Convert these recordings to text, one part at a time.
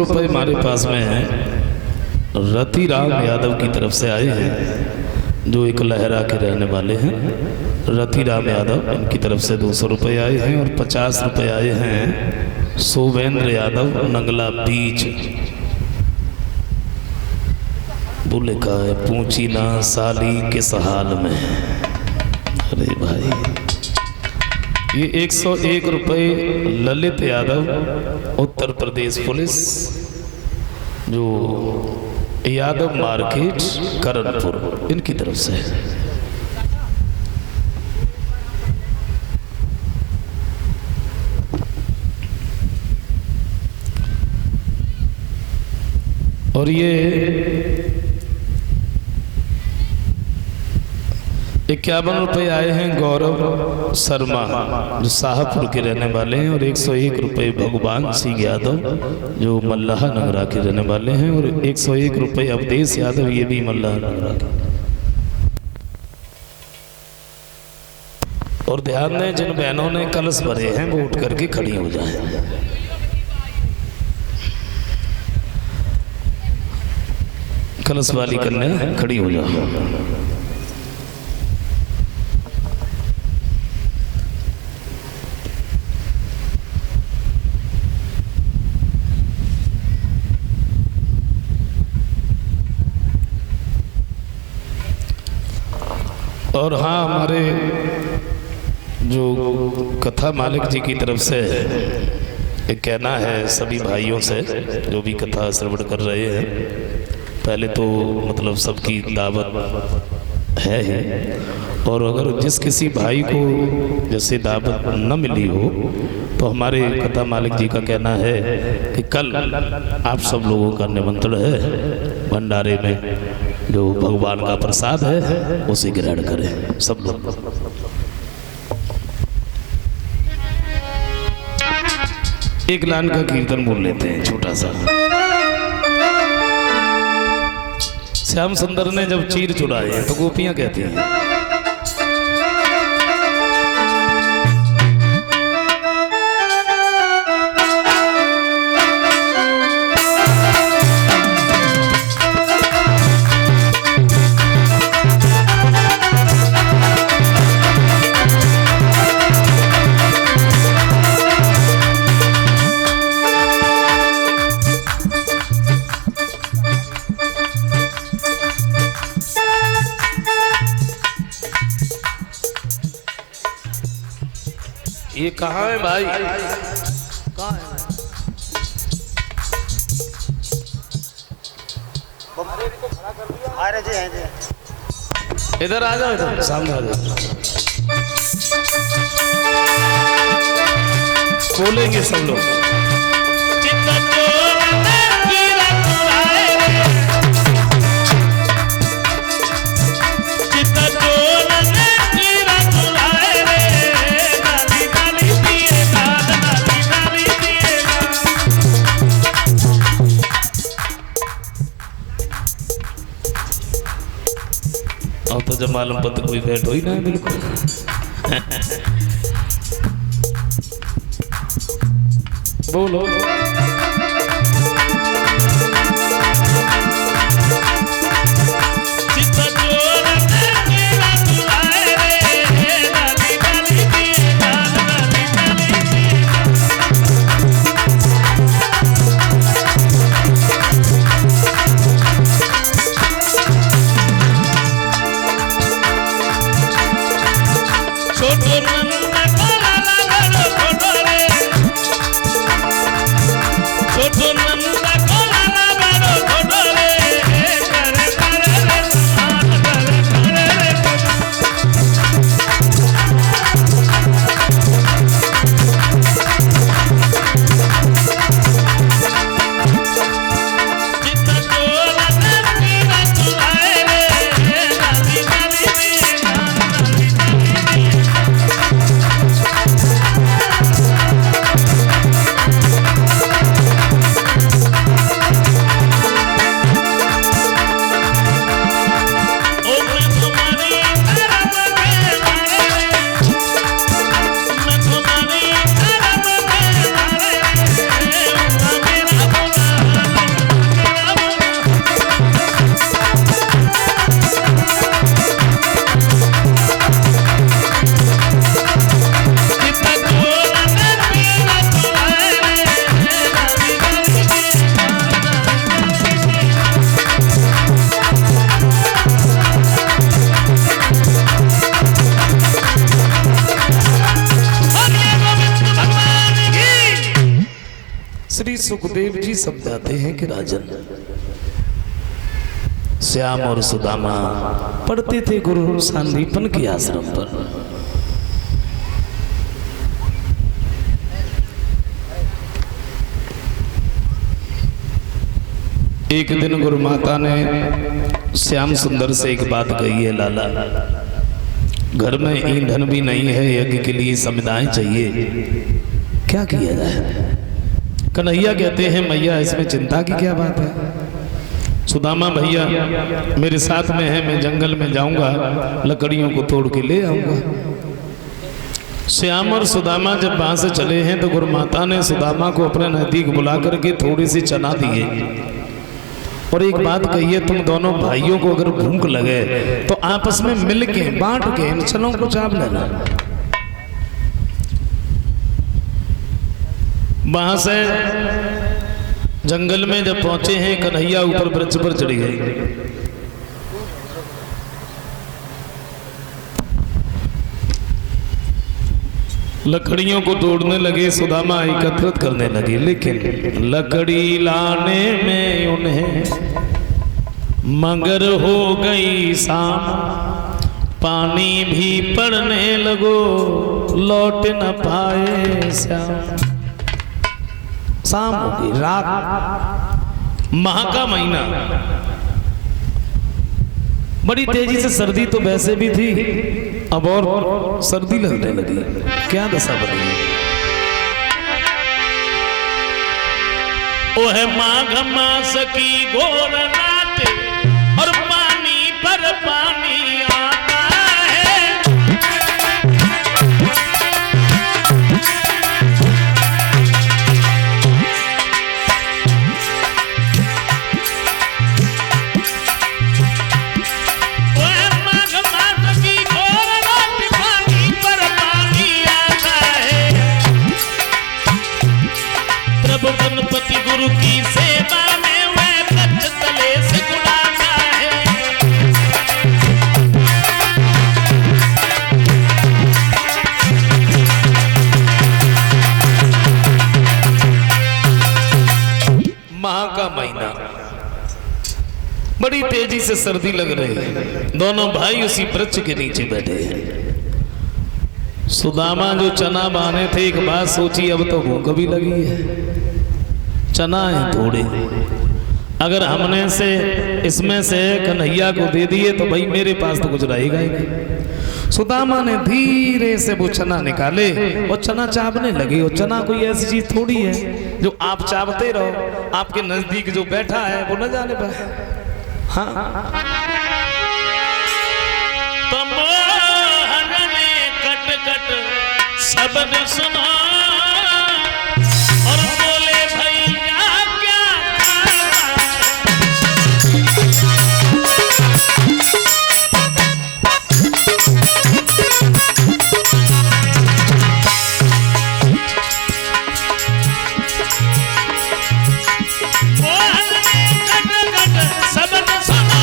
रुपये हमारे पास में हैं, रति राम यादव की तरफ से आए हैं, जो एक लहरा के रहने वाले हैं। रति राम यादव, इनकी तरफ से 200 रुपये आए हैं और 50 रुपये आए हैं सोवेंद्र यादव, नंगला बीच। बोले का है पूछी ना साली किस हाल में। अरे भाई, ये 101 रुपये ललित यादव, उत्तर प्रदेश पुलिस, जो यादव मार्केट करणपुर, इनकी तरफ से। और ये 51 रुपये आए हैं गौरव शर्मा, जो शाहपुर के रहने वाले हैं, और 101 रुपये भगवान सिंह यादव, जो मल्लाह नगरा के रहने वाले हैं, और 101 रुपये अवधेश यादव, ये भी मल्लाह नगरा के। और ध्यान दें, जिन बहनों ने कलश भरे हैं वो उठ करके खड़ी हो जाएं। कलश वाली कन्या खड़ी हो जाओ। और हाँ, हमारे जो कथा मालिक जी की तरफ से एक कहना है सभी भाइयों से जो भी कथा श्रवण कर रहे हैं। पहले तो मतलब सबकी दावत है ही, और अगर जिस किसी भाई को जैसे दावत न मिली हो तो हमारे कथा मालिक जी का कहना है कि कल आप सब लोगों का निमंत्रण है भंडारे में, जो भगवान का प्रसाद है उसे ग्रहण करें सब लोग। एक लाइन का कीर्तन बोल लेते हैं छोटा सा। श्याम सुंदर ने जब चीर चुराए तो गोपियां कहती हैं, ये कहाँ है भाई? कहाँ है? इधर आ जाओ, इधर सामने आ जाओ। खोलेंगे सब लोग। अब तो जब मालूम पता कोई भेंट हो ही ना है बिल्कुल। बोलो सुखदेव जी समझाते हैं कि राजन, श्याम और सुदामा पढ़ते थे गुरु सांदीपन के आश्रम पर। एक दिन गुरु माता ने श्याम सुंदर से एक बात कही है, लाला घर में ईंधन भी नहीं है, यज्ञ के लिए समुदाय चाहिए, क्या किया जाए? कन्हैया कहते हैं मैया इसमें चिंता की क्या बात है, सुदामा भैया मेरे साथ में है, मैं जंगल में जाऊंगा, लकड़ियों को तोड़ के ले आऊंगा। श्याम और सुदामा जब वहां से चले हैं तो गुरु माता ने सुदामा को अपने नजदीक बुला करके थोड़ी सी चना दिए और एक बात कही है, तुम दोनों भाइयों को अगर भूख लगे तो आपस में मिल के बांट के इन चनों को चाप लेना। वहां से जंगल में जब पहुंचे हैं, कन्हैया ऊपर वृक्ष पर चढ़ गए। लकड़ियों को तोड़ने लगे, सुदामा एकत्रित करने लगे, लेकिन लकड़ी लाने में उन्हें मगर हो गई शाम, पानी भी पड़ने लगो लौट न पाए श्याम। शाम हो गई, रात, माह का महीना, बड़ी तेजी से सर्दी तो वैसे भी थी, अब और सर्दी लगने लगी। क्या दशा बनी? ओह माघ मास की घोर रात और पानी पर पानी आता है, गणपति गुरु की सेवा में वह कच्छ तले से गुड़ाता है। माह का महीना, बड़ी तेजी से सर्दी लग रही है, दोनों भाई उसी वृक्ष के नीचे बैठे हैं। सुदामा जो चना बांधे थे, एक बात सोची, अब तो भूख भी लगी है, चना है थोड़े, अगर हमने से इसमें से कन्हैया को दे दिए तो भाई मेरे पास तो कुछ रहेगा ही नहीं। सुदामा ने धीरे से वो चना निकाले और चना चापने लगे। और चना कोई ऐसी चीज थोड़ी है जो आप चापते रहो, आपके नजदीक जो बैठा है वो न जाने पाए। हाँ, तो मोहन ने कट कट शब्द सुना और बोले भैया क्या मोहन ने कट कट शब्द सुना,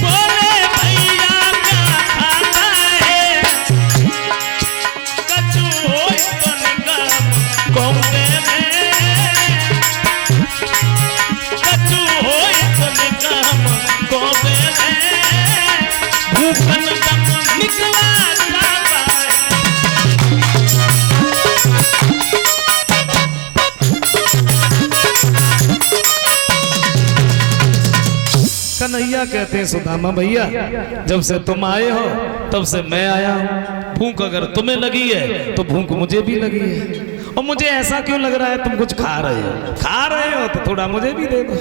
बोले भैया क्या खाना है, कचू हो कौंदे में, कचू हो कौंदे में, भूखन दम निकला जाता है। कन्हैया कहते हैं सुदामा भैया, जब से तुम आए हो तब से मैं आया हूं, भूख अगर तुम्हें लगी है तो भूख मुझे भी लगी है। और मुझे ऐसा क्यों लग रहा है तुम कुछ खा रहे हो तो थोड़ा मुझे भी दे दो।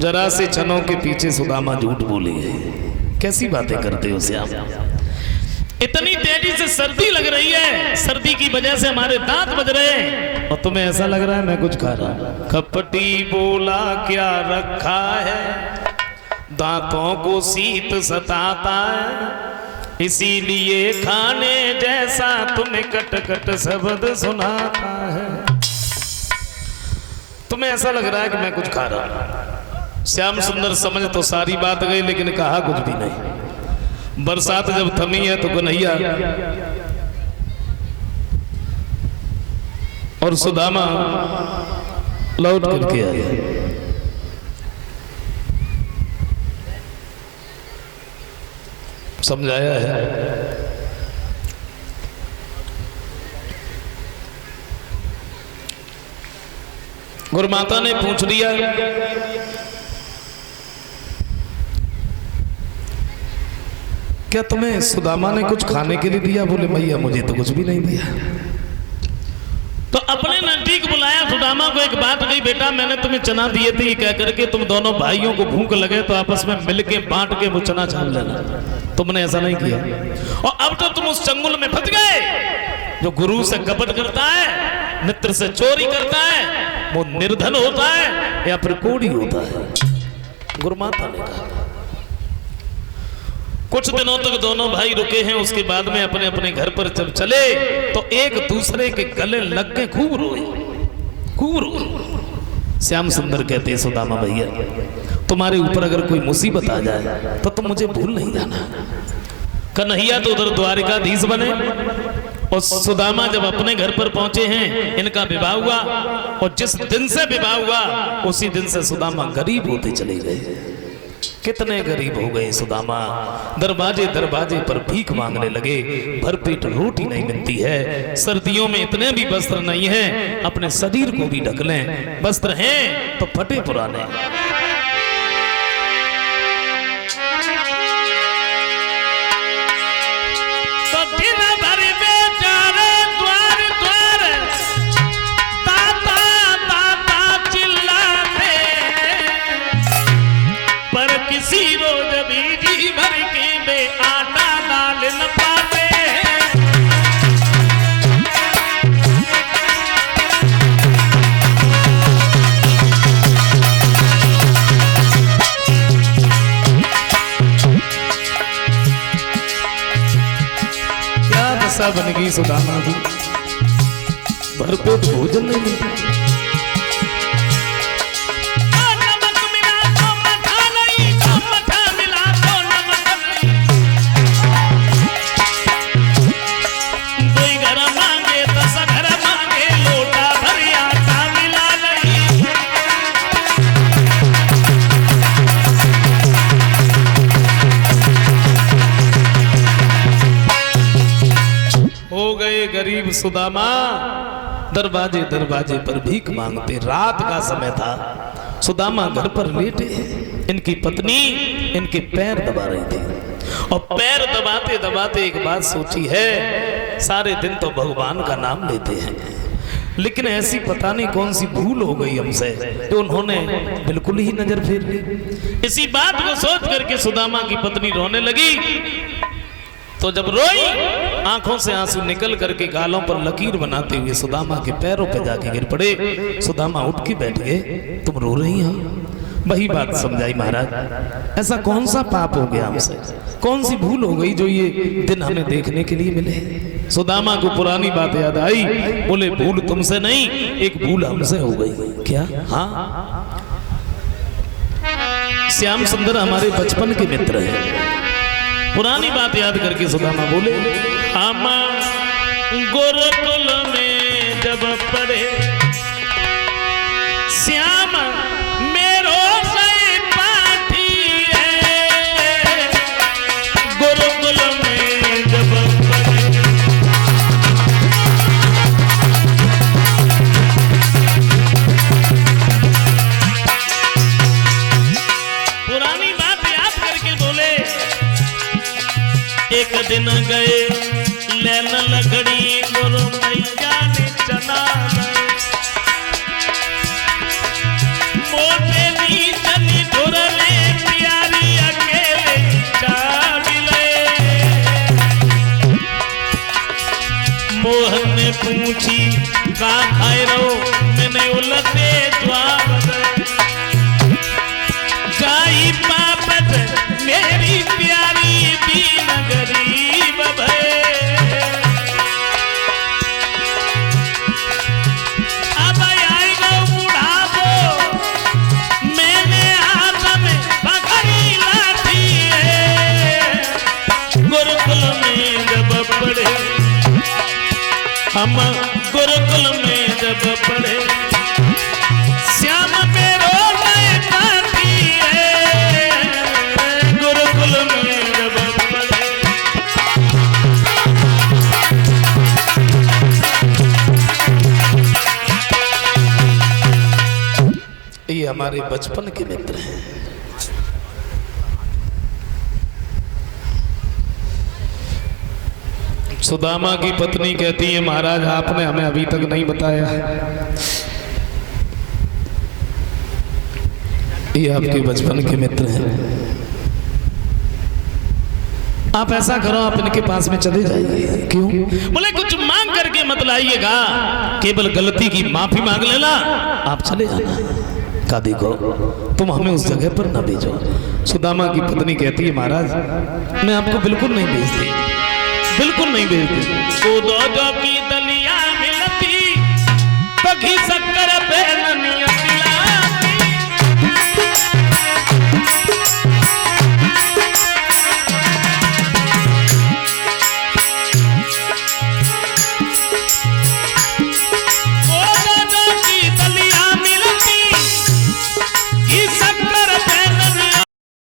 जरा से चनों के पीछे सुदामा झूठ बोली है। कैसी बातें करते हो श्याम, इतनी तेजी से सर्दी लग रही है, सर्दी की वजह से हमारे दांत बज रहे हैं और तुम्हें ऐसा लग रहा है मैं कुछ खा रहा हूं। कपटी बोला क्या रखा है, दांतों को शीत सताता है, इसीलिए खाने जैसा तुम्हें कट कट शब्द सुनाता है। तुम्हें ऐसा लग रहा है कि मैं कुछ खा रहा हूं। श्याम सुंदर समझ तो सारी बात गई, लेकिन कहा कुछ भी नहीं। बरसात जब थमी है तो कन्हैया और सुदामा लौट करके आया। समझाया है। गुरुमाता ने पूछ लिया, क्या तुम्हें सुदामा ने कुछ खाने के लिए दिया? बोले मैया मुझे तो कुछ भी नहीं दिया। तो अपने नजदीक बुलाया सुदामा को, एक बात कही, बेटा मैंने तुम्हें चना दिए थे, कह करके तुम दोनों भाइयों को भूख लगे तो आपस में मिलके बांट के वो चना छान लेना। तुमने ऐसा नहीं किया और अब तो तुम उस चंगुल में फंस गए। जो गुरु से कपट करता है, मित्र से चोरी करता है, वो निर्धन होता है या फिर कोढ़ी होता है। गुरुमाता ने कहा। कुछ दिनों तक दोनों भाई रुके हैं, उसके बाद में अपने अपने घर पर जब चले तो एक दूसरे के गले लग के खूब रोए, खूब रोए। श्याम सुंदर कहते सुदामा भैया तुम्हारे ऊपर अगर कोई मुसीबत आ जाए तो तुम मुझे भूल नहीं जाना। कन्हैया तो उधर द्वारिकाधीश बने और सुदामा जब अपने घर पर पहुंचे हैं, इनका विवाह हुआ और जिस दिन से विवाह हुआ उसी दिन से सुदामा गरीब होते चले गए। कितने गरीब हो गए सुदामा, दरवाजे दरवाजे पर भीख मांगने लगे, भरपेट रोटी नहीं मिलती है, सर्दियों में इतने भी वस्त्र नहीं है, अपने शरीर को भी ढक लें, वस्त्र हैं तो फटे पुराने। बन गई सुदामा की, भरपेट भोजन नहीं मिलता। गरीब सुदामा दरवाजे दरवाजे पर भीख मांगते। रात का समय था, सुदामा घर पर लेटे, इनकी पत्नी इनके पैर दबा रही थी और पैर दबाते दबाते एक बात सोची है, सारे दिन तो भगवान का नाम लेते हैं, लेकिन ऐसी पता नहीं कौन सी भूल हो गई हमसे तो उन्होंने बिल्कुल ही नजर फेर ली। इसी बात को सोच करके सुदामा की पत्नी रोने लगी। तो जब रोई, आंखों से आंसू निकल करके गालों पर लकीर बनाते हुए सुदामा के पैरों पे जाके गिर पड़े। सुदामा उठ के बैठ गए, तुम रो रही हो? वही बात समझाई महाराज, ऐसा कौन सा पाप हो गया हमसे, कौन सी भूल हो गई जो ये दिन हमें देखने के लिए मिले। सुदामा को पुरानी बात याद आई, बोले भूल तुमसे नहीं, एक भूल हमसे हो गई। क्या? हाँ, श्याम सुंदर हमारे बचपन के मित्र हैं। पुरानी बात याद करके सुदामा बोले, हम गुरुकुल में जब पढ़े, श्याम मेरो सहपाठी है, गुरुकुल में जब पढ़े, पुरानी बात याद करके बोले, एक दिन गए लेन लकड़ी, गुरु मैया ने चना मोटे नी चली ढुरले, प्यारी अकेले चाविले। मोहन ने पूछी का खाए रहो, मैंने उलटे जवाब गाई पापत मेरी प्यारी दीन गरीब भय। अब आएगा बुढ़ापो, मैंने हाथ में पकड़ी लाठी है, गुरुकुल में जब पढ़े, हम गुरुकुल में जब पढ़े श्याम मेरो मैं पाती है गुरुकुल में जब पढ़े। ये हमारे बचपन के मित्र हैं। सुदामा की पत्नी कहती है महाराज आपने हमें अभी तक नहीं बताया। ये आपके बचपन के मित्र हैं। आप ऐसा करो आप इनके पास में चले जाइए। क्यों? बोले कुछ मांग करके मत लाइएगा, केवल गलती की माफी मांग लेना, आप चले जाना। का देखो तुम हमें उस जगह पर ना भेजो। सुदामा की पत्नी कहती है महाराज मैं आपको बिल्कुल नहीं भेजती, बिल्कुल नहीं भेजती। तो दो जो की दलिया मिलती तो घी शक्कर पे ननिया मिलाती।